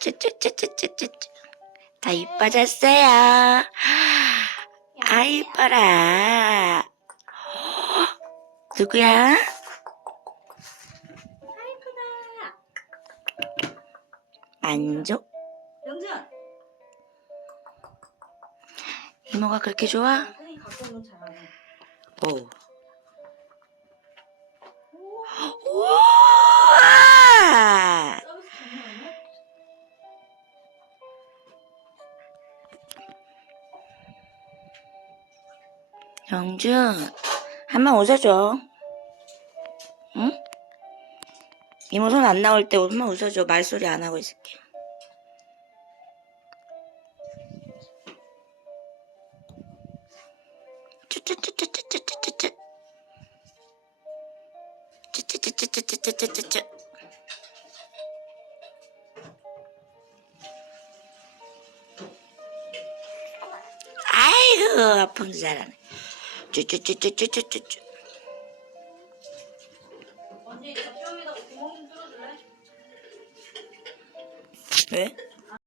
쭈쭈쭈쭈쭈쭈쭈. 다 이뻐졌어요. 아, 이뻐라. 누구야? 만족? 영준. 이모가 그렇게 좋아? 오, 영준, 한번 웃어줘. 응? 이모 손 안 나올 때 한번 웃어줘. 말소리 안 하고 있을게. 쭈쭈쭈쭈쭈쭈쭈쭈. 쭈쭈쭈쭈쭈쭈쭈쭈. 아이고, 아픔도 잘하네. 쭈쭈쭈쭈쭈쭈쭈. 언니 저 뼈에다가 구멍 좀 뚫어줄래? 왜?